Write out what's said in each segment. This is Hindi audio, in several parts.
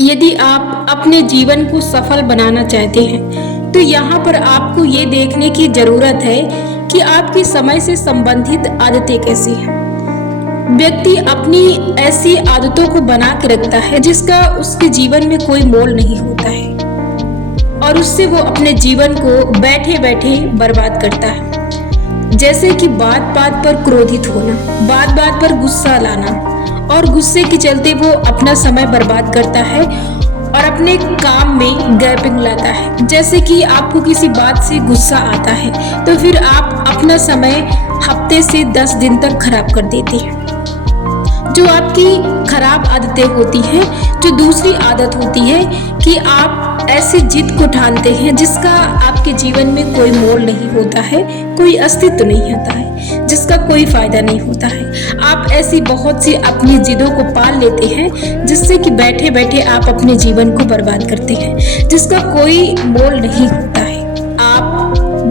यदि आप अपने जीवन को सफल बनाना चाहते हैं तो यहाँ पर आपको ये देखने की जरूरत है कि आपकी समय से संबंधित आदतें कैसी हैं। व्यक्ति अपनी ऐसी आदतों को बना के रखता है जिसका उसके जीवन में कोई मोल नहीं होता है और उससे वो अपने जीवन को बैठे बैठे बर्बाद करता है। जैसे कि बात बात पर क्रोधित होना, बात बात पर गुस्सा लाना और गुस्से के चलते वो अपना समय बर्बाद करता है और अपने काम में गैपिंग लाता है। जैसे कि आपको किसी बात से गुस्सा आता है तो फिर आप अपना समय हफ्ते से 10 दिन तक खराब कर देते हैं। जो आपकी खराब आदतें होती हैं, जो दूसरी आदत होती है कि आप ऐसी जिद को ठानते हैं जिसका आपके जीवन में कोई मोल नहीं होता है, कोई अस्तित्व नहीं होता है, जिसका कोई फायदा नहीं होता है। आप ऐसी बहुत सी अपनी जिदों को पाल लेते हैं जिससे कि बैठे बैठे आप अपने जीवन को बर्बाद करते हैं, जिसका कोई मोल नहीं होता है। आप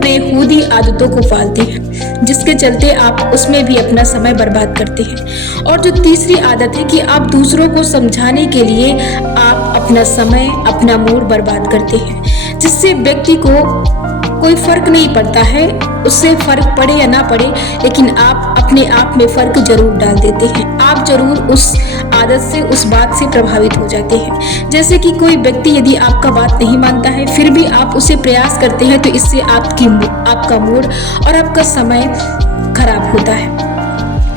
बेहूदी आदतों को पालते हैं जिसके चलते आप उसमें भी अपना समय बर्बाद करते हैं। और जो तीसरी आदत है कि आप दूसरों को समझाने के लिए आप अपना समय, अपना मूड बर्बाद करते हैं, जिससे व्यक्ति को कोई फर्क नहीं पड़ता है, उससे फर्क पड़े या ना पड़े, लेकिन आप अपने आप में फर्क जरूर डाल देते हैं। आप जरूर उस आदत से, उस बात से प्रभावित हो जाते हैं। जैसे कि कोई व्यक्ति यदि आपका बात नहीं मानता है फिर भी आप उसे प्रयास करते हैं तो इससे आपका मूड और आपका समय खराब होता है।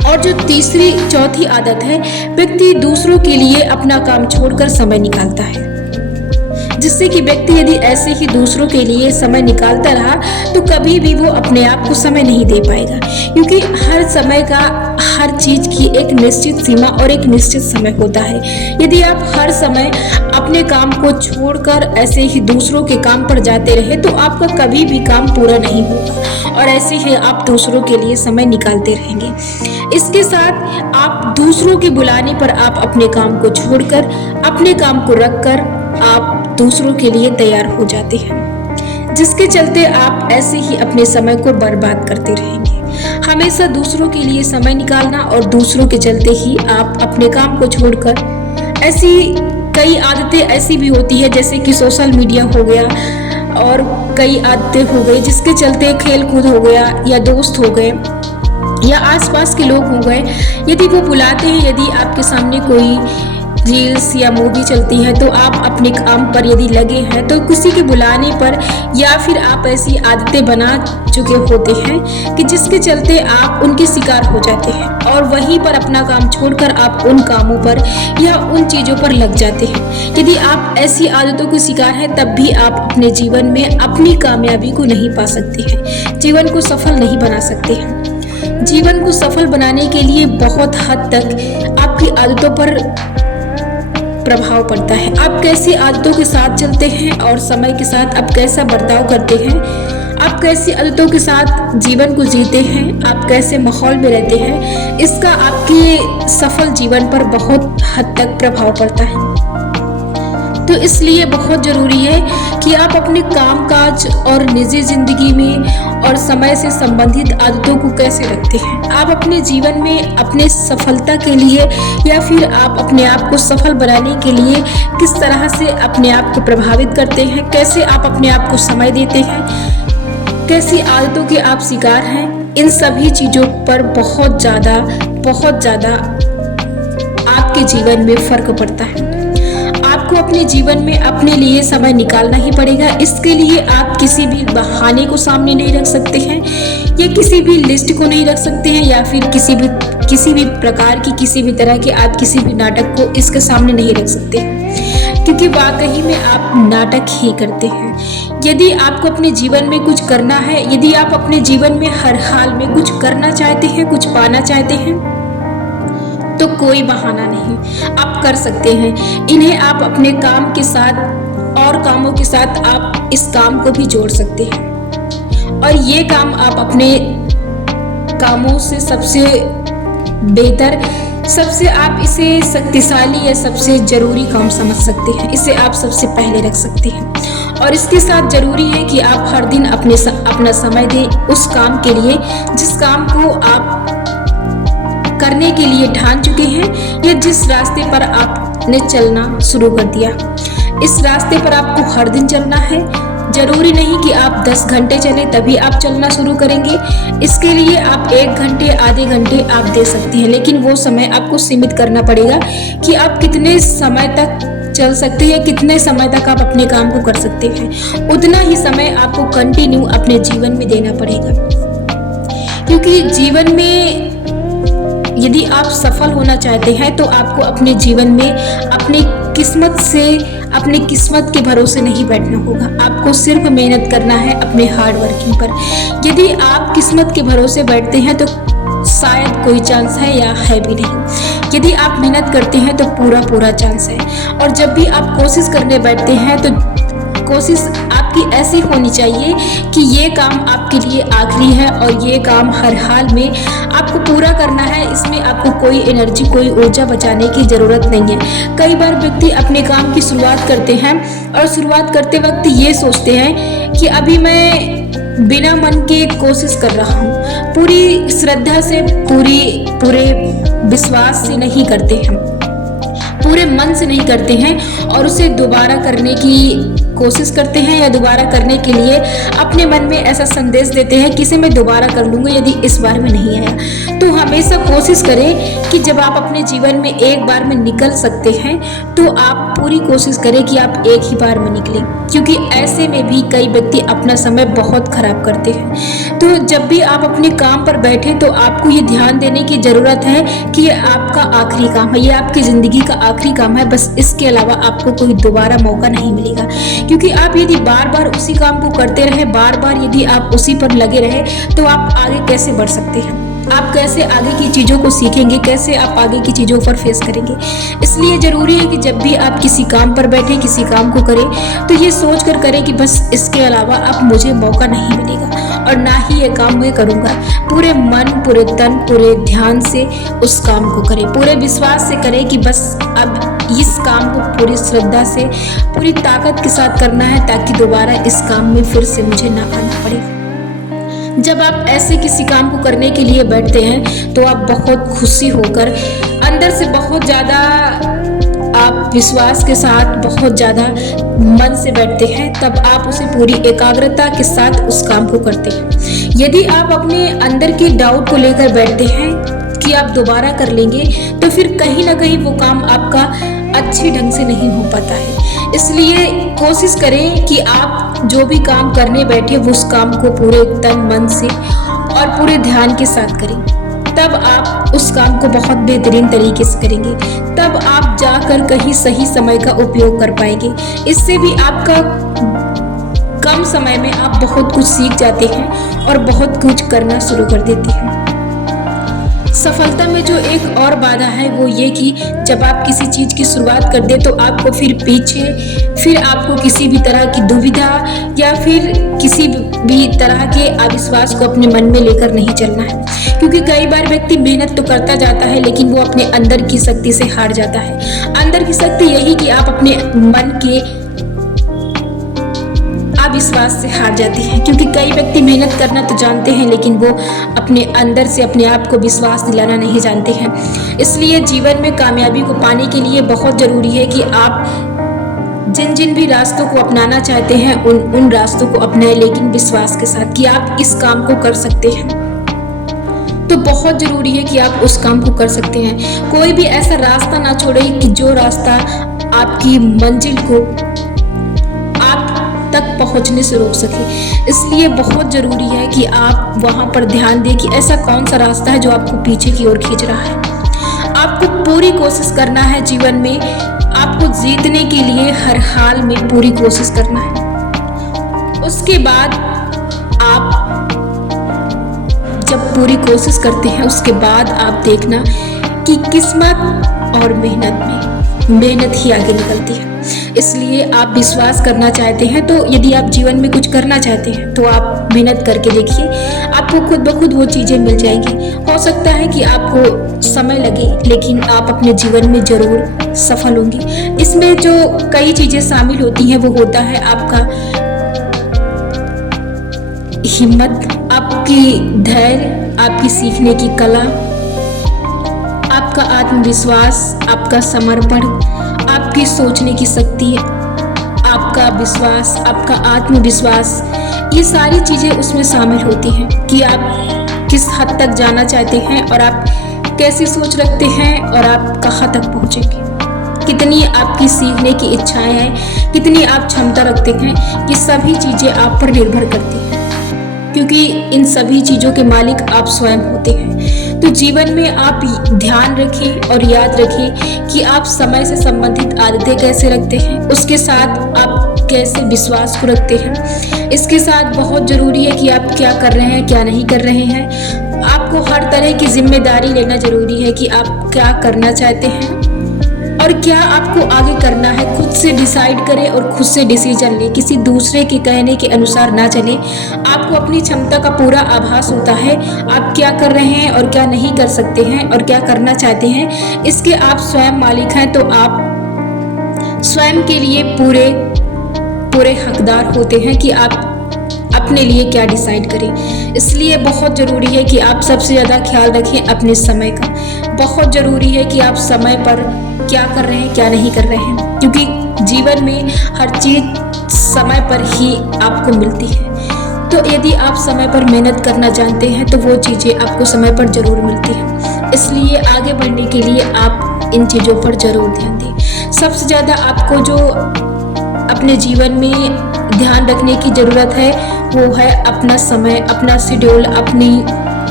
और जो तीसरी चौथी आदत है, व्यक्ति दूसरों के लिए अपना काम छोड़कर समय निकालता है, जिससे कि व्यक्ति यदि ऐसे ही दूसरों के लिए समय निकालता रहा तो कभी भी वो अपने आप को समय नहीं दे पाएगा, क्योंकि हर समय का, हर चीज की एक निश्चित सीमा और एक निश्चित समय होता है। यदि आप हर समय अपने काम को छोड़कर ऐसे ही दूसरों के काम पर जाते रहे तो आपका कभी भी काम पूरा नहीं होगा और ऐसे ही आप दूसरों के लिए समय निकालते रहेंगे। इसके साथ आप दूसरों के बुलाने पर आप अपने काम को छोड़कर, अपने काम को रखकर आप दूसरों के लिए तैयार हो जाते हैं, जिसके चलते आप ऐसे ही अपने समय को बर्बाद करते रहेंगे। हमेशा दूसरों के लिए समय निकालना और दूसरों के चलते ही आप अपने काम को छोड़कर, ऐसी कई आदतें ऐसी भी होती है जैसे कि सोशल मीडिया हो गया और कई आदतें हो गई जिसके चलते खेल कूद हो गया या दोस्त हो गए या आसपास के लोग हो गए, यदि वो बुलाते हैं, यदि आपके सामने कोई रील्स या मूवी चलती है तो आप अपने काम पर यदि लगे हैं तो किसी के बुलाने पर या फिर आप ऐसी आदतें बना चुके होते हैं कि जिसके चलते आप उनके शिकार हो जाते हैं और वहीं पर अपना काम छोड़कर आप उन कामों पर या उन चीज़ों पर लग जाते हैं। यदि आप ऐसी आदतों के शिकार हैं तब भी आप अपने जीवन में अपनी कामयाबी को नहीं पा सकते हैं, जीवन को सफल नहीं बना सकते हैं। जीवन को सफल बनाने के लिए बहुत हद तक आपकी आदतों पर प्रभाव पड़ता है। आप कैसी आदतों के साथ चलते हैं और समय के साथ आप कैसा बर्ताव करते हैं, आप कैसी आदतों के साथ जीवन को जीते हैं, आप कैसे माहौल में रहते हैं, इसका आपके सफल जीवन पर बहुत हद तक प्रभाव पड़ता है। तो इसलिए बहुत ज़रूरी है कि आप अपने कामकाज और निजी जिंदगी में और समय से संबंधित आदतों को कैसे रखते हैं। आप अपने जीवन में अपने सफलता के लिए या फिर आप अपने आप को सफल बनाने के लिए किस तरह से अपने आप को प्रभावित करते हैं, कैसे आप अपने आप को समय देते हैं, कैसी आदतों के आप शिकार हैं। इन सभी चीज़ों पर बहुत ज़्यादा आपके जीवन में फ़र्क पड़ता है। आपको अपने जीवन में अपने लिए समय निकालना ही पड़ेगा। इसके लिए आप किसी भी बहाने को सामने नहीं रख सकते हैं या किसी भी लिस्ट को नहीं रख सकते हैं या फिर किसी भी प्रकार की, किसी भी तरह के आप किसी भी नाटक को इसके सामने नहीं रख सकते, क्योंकि वाकई में आप नाटक ही करते हैं। यदि आपको अपने जीवन में कुछ करना है, यदि आप अपने जीवन में हर हाल में कुछ करना चाहते हैं, कुछ पाना चाहते हैं, तो कोई बहाना नहीं, आप कर सकते हैं। इन्हें आप अपने काम के साथ और कामों के साथ आप इस काम को भी जोड़ सकते हैं और ये काम आप अपने कामों से सबसे बेहतर, सबसे आप इसे शक्तिशाली या सबसे जरूरी काम समझ सकते हैं। इसे आप सबसे पहले रख सकते हैं और इसके साथ जरूरी है कि आप हर दिन अपना समय दें उस काम के लिए जिस काम को आप करने के लिए ठान चुके हैं या जिस रास्ते पर आप ने चलना शुरू कर दिया। इस रास्ते पर आपको हर दिन चलना है। जरूरी नहीं कि आप 10 घंटे चले तभी आप चलना शुरू करेंगे। इसके लिए आप 1 घंटे, आधे घंटे आप दे सकते हैं, लेकिन वो समय आपको सीमित करना पड़ेगा कि आप कितने समय तक चल सकते हैं, कितने समय तक आप अपने काम को कर सकते हैं। उतना ही समय आपको कंटिन्यू अपने जीवन में देना पड़ेगा, क्योंकि जीवन में यदि आप सफल होना चाहते हैं तो आपको अपने जीवन में अपनी किस्मत के भरोसे नहीं बैठना होगा। आपको सिर्फ मेहनत करना है अपने हार्ड वर्किंग पर। यदि आप किस्मत के भरोसे बैठते हैं तो शायद कोई चांस है या है भी नहीं। यदि आप मेहनत करते हैं तो पूरा चांस है। और जब भी आप कोशिश करने बैठते हैं तो कोशिश आपकी ऐसी होनी चाहिए कि ये काम आपके लिए आखिरी है और ये काम हर हाल में आपको पूरा करना है। इसमें आपको कोई एनर्जी, कोई ऊर्जा बचाने की ज़रूरत नहीं है। कई बार व्यक्ति अपने काम की शुरुआत करते हैं और शुरुआत करते वक्त ये सोचते हैं कि अभी मैं बिना मन के कोशिश कर रहा हूँ, पूरी श्रद्धा से, पूरे विश्वास से नहीं करते हैं, पूरे मन से नहीं करते हैं और उसे दोबारा करने की कोशिश करते हैं या दोबारा करने के लिए अपने मन में ऐसा संदेश देते हैं कि इसे मैं दोबारा कर लूँगा यदि इस बार में नहीं आया। तो हमेशा कोशिश करें कि जब आप अपने जीवन में एक बार में निकल सकते हैं तो आप पूरी कोशिश करें कि आप एक ही बार में निकलें, क्योंकि ऐसे में भी कई व्यक्ति अपना समय बहुत खराब करते हैं। तो जब भी आप अपने काम पर बैठे तो आपको ये ध्यान देने की ज़रूरत है कि ये आपका आखिरी काम है, ये आपकी ज़िंदगी का आखिरी काम है। बस इसके अलावा आपको कोई दोबारा मौका नहीं मिलेगा, क्योंकि आप यदि बार बार उसी काम को करते रहे, बार बार यदि आप उसी पर लगे रहे तो आप आगे कैसे बढ़ सकते हैं? आप कैसे आगे की चीज़ों को सीखेंगे, कैसे आप आगे की चीज़ों पर फेस करेंगे? इसलिए ज़रूरी है कि जब भी आप किसी काम पर बैठे, किसी काम को करें तो ये सोच कर करें कि बस इसके अलावा अब मुझे मौका नहीं मिलेगा और ना ही ये काम मैं करूँगा। पूरे मन, पूरे तन, पूरे ध्यान से उस काम को करें, पूरे विश्वास से करें कि बस अब इस काम को पूरी श्रद्धा से, पूरी ताकत के साथ करना है ताकि दोबारा इस काम में फिर से मुझे ना आना पड़े। जब आप ऐसे किसी काम को करने के लिए बैठते हैं तो आप बहुत खुशी होकर अंदर से बहुत ज़्यादा आप विश्वास के साथ, बहुत ज़्यादा मन से बैठते हैं, तब आप उसे पूरी एकाग्रता के साथ उस काम को करते हैं। यदि आप अपने अंदर के डाउट को लेकर बैठते हैं कि आप दोबारा कर लेंगे तो फिर कहीं ना कहीं वो काम आपका अच्छे ढंग से नहीं हो पाता है। इसलिए कोशिश करें कि आप जो भी काम करने बैठे वो उस काम को पूरे तन मन से और पूरे ध्यान के साथ करें। तब आप उस काम को बहुत बेहतरीन तरीके से करेंगे, तब आप जाकर कहीं सही समय का उपयोग कर पाएंगे। इससे भी आपका कम समय में आप बहुत कुछ सीख जाते हैं और बहुत कुछ करना शुरू कर देते हैं। सफलता में जो एक और बाधा है वो ये कि जब आप किसी चीज़ की शुरुआत कर दे तो आपको फिर आपको किसी भी तरह की दुविधा या फिर किसी भी तरह के अविश्वास को अपने मन में लेकर नहीं चलना है, क्योंकि कई बार व्यक्ति मेहनत तो करता जाता है लेकिन वो अपने अंदर की शक्ति से हार जाता है। अंदर की शक्ति यही कि आप अपने मन के अविश्वास से हार जाती हैं, क्योंकि कई व्यक्ति मेहनत करना तो जानते हैं लेकिन वो अपने अंदर से अपने आप को विश्वास दिलाना नहीं जानते हैं। इसलिए जीवन में कामयाबी को पाने के लिए बहुत ज़रूरी है कि आप जिन भी रास्तों को अपनाना चाहते हैं उन रास्तों को अपनाएं, लेकिन विश्वास के साथ कि आप इस काम को कर सकते हैं। तो बहुत ज़रूरी है कि आप उस काम को कर सकते हैं। कोई भी ऐसा रास्ता ना छोड़ें कि जो रास्ता आपकी मंजिल को तक पहुंचने से रोक सके। इसलिए बहुत ज़रूरी है कि आप वहां पर ध्यान दें कि ऐसा कौन सा रास्ता है जो आपको पीछे की ओर खींच रहा है। आपको पूरी कोशिश करना है जीवन में, आपको जीतने के लिए हर हाल में पूरी कोशिश करना है। उसके बाद आप जब पूरी कोशिश करते हैं उसके बाद आप देखना कि किस्मत और मेहनत ही आगे निकलती है। इसलिए आप विश्वास करना चाहते हैं तो यदि आप जीवन में कुछ करना चाहते हैं तो आप मेहनत करके देखिए, आपको खुद ब खुद वो चीज़ें मिल जाएंगी। हो सकता है कि आपको समय लगे लेकिन आप अपने जीवन में ज़रूर सफल होंगे। इसमें जो कई चीज़ें शामिल होती हैं वो होता है आपका हिम्मत, आपकी धैर्य, आपकी सीखने की कला, आपका आत्मविश्वास, आपका समर्पण आपकी सोचने की शक्ति, आपका विश्वास, आपका आत्मविश्वास, ये सारी चीज़ें उसमें शामिल होती हैं कि आप किस हद तक जाना चाहते हैं और आप कैसी सोच रखते हैं और आप कहाँ तक पहुँचेंगे, कितनी आपकी सीखने की इच्छाएं हैं, कितनी आप क्षमता रखते हैं। ये सभी चीज़ें आप पर निर्भर करती हैं, क्योंकि इन सभी चीज़ों के मालिक आप स्वयं होते हैं। तो जीवन में आप ध्यान रखें और याद रखें कि आप समय से संबंधित आदतें कैसे रखते हैं, उसके साथ आप कैसे विश्वास को रखते हैं। इसके साथ बहुत ज़रूरी है कि आप क्या कर रहे हैं, क्या नहीं कर रहे हैं। आपको हर तरह की जिम्मेदारी लेना ज़रूरी है कि आप क्या करना चाहते हैं और क्या आपको आगे करना है। खुद से डिसाइड करें और खुद से डिसीजन लें, किसी दूसरे के कहने के अनुसार ना चलें। आपको अपनी क्षमता का पूरा आभास होता है, आप क्या कर रहे हैं और क्या नहीं कर सकते हैं और क्या करना चाहते हैं, इसके आप स्वयं मालिक हैं। तो आप स्वयं के लिए पूरे हकदार होते हैं कि आप अपने लिए क्या डिसाइड करें। इसलिए बहुत ज़रूरी है कि आप सबसे ज़्यादा ख्याल रखें अपने समय का। बहुत ज़रूरी है कि आप समय पर क्या कर रहे हैं, क्या नहीं कर रहे हैं, क्योंकि जीवन में हर चीज़ समय पर ही आपको मिलती है। तो यदि आप समय पर मेहनत करना जानते हैं तो वो चीज़ें आपको समय पर ज़रूर मिलती हैं। इसलिए आगे बढ़ने के लिए आप इन चीज़ों पर ज़रूर ध्यान दें। सबसे ज़्यादा आपको जो अपने जीवन में ध्यान रखने की ज़रूरत है वो है अपना समय, अपना शेड्यूल, अपनी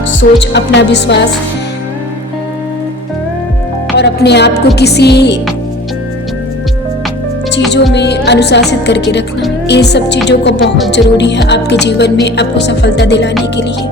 सोच, अपना विश्वास और अपने आप को किसी चीज़ों में अनुशासित करके रखना। ये सब चीज़ों को बहुत ज़रूरी है आपके जीवन में आपको सफलता दिलाने के लिए।